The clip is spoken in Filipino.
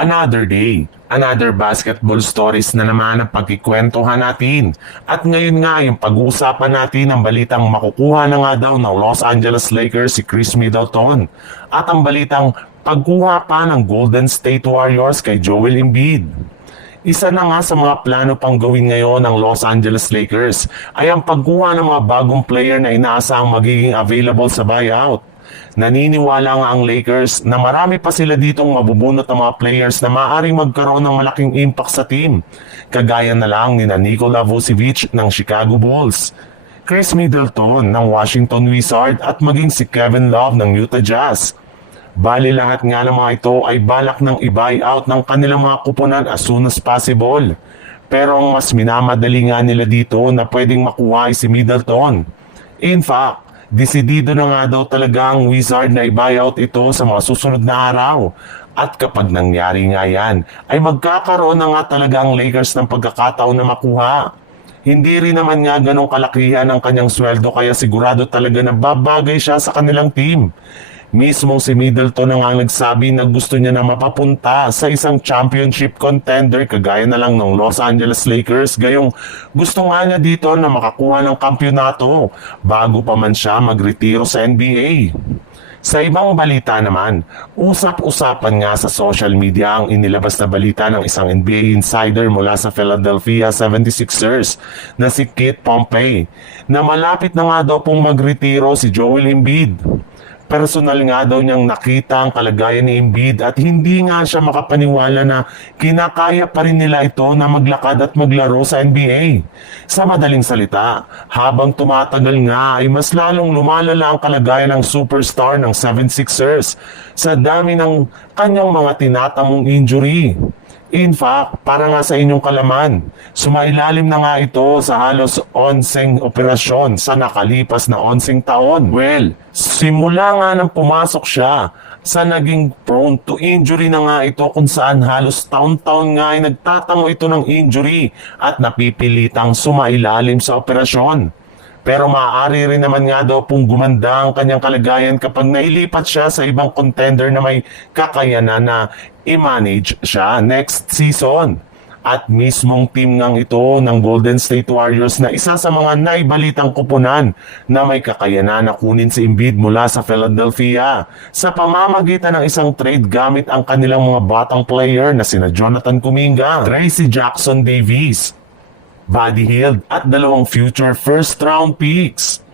Another day, another basketball stories na naman ang pagkikwentuhan natin. At ngayon nga yung pag-uusapan natin ang balitang makukuha na nga daw ng Los Angeles Lakers si Chris Middleton. At ang balitang pagkuha pa ng Golden State Warriors kay Joel Embiid. Isa na nga sa mga plano pang gawin ngayon ng Los Angeles Lakers ay ang pagkuha ng mga bagong player na inaasahang magiging available sa buyout. Naniniwala nga ang Lakers na marami pa sila ditong mabubunot ng mga players na maaaring magkaroon ng malaking impact sa team. Kagaya na lang ni Nikola Vucevic ng Chicago Bulls, Chris Middleton ng Washington Wizards at maging si Kevin Love ng Utah Jazz. Bali lahat nga ng mga ito ay balak ng i-buyout ng kanilang mga kupunan as soon as possible. Pero ang mas minamadali nga nila dito na pwedeng makuha ay si Middleton. In fact, desidido na nga daw talaga ang Wizard na i-buyout ito sa mga susunod na araw. At kapag nangyari nga yan, ay magkakaroon na nga talaga ang Lakers ng pagkakataon na makuha. Hindi rin naman nga ganong kalakihan ang kanyang sweldo kaya sigurado talaga na babagay siya sa kanilang team. Mismong si Middleton na nga nagsabi na gusto niya na mapapunta sa isang championship contender kagaya na lang ng Los Angeles Lakers. Gayong gusto nga niya dito na makakuha ng kampyonato bago pa man siya magretiro sa NBA. Sa ibang balita naman, usap-usapan nga sa social media ang inilabas na balita ng isang NBA insider mula sa Philadelphia 76ers na si Kit Pompey na malapit na nga daw pong magretiro si Joel Embiid. Personal nga daw niyang nakita ang kalagayan ni Embiid at hindi nga siya makapaniwala na kinakaya pa rin nila ito na maglakad at maglaro sa NBA. Sa madaling salita, habang tumatagal nga ay mas lalong lumalala ang kalagayan ng superstar ng 76ers sa dami ng kanyang mga tinatamong injury. In fact, para nga sa inyong kalaman, sumailalim na nga ito sa halos 11 operasyon sa nakalipas na 11 taon. Well, simula nga nang pumasok siya sa naging prone to injury na nga ito kung saan halos taon-taon nga ay nagtatango ito ng injury at napipilitang sumailalim sa operasyon. Pero maaari rin naman nga daw pong gumanda ang kanyang kalagayan kapag nailipat siya sa ibang contender na may kakayanan na i-manage siya next season. At mismong team ngang ito ng Golden State Warriors na isa sa mga naibalitang kupunan na may kakayanan na kunin si Embiid mula sa Philadelphia sa pamamagitan ng isang trade gamit ang kanilang mga batang player na sina Jonathan Kuminga, Tracy Jackson Davis, Buddy Hield at 2 future first round picks.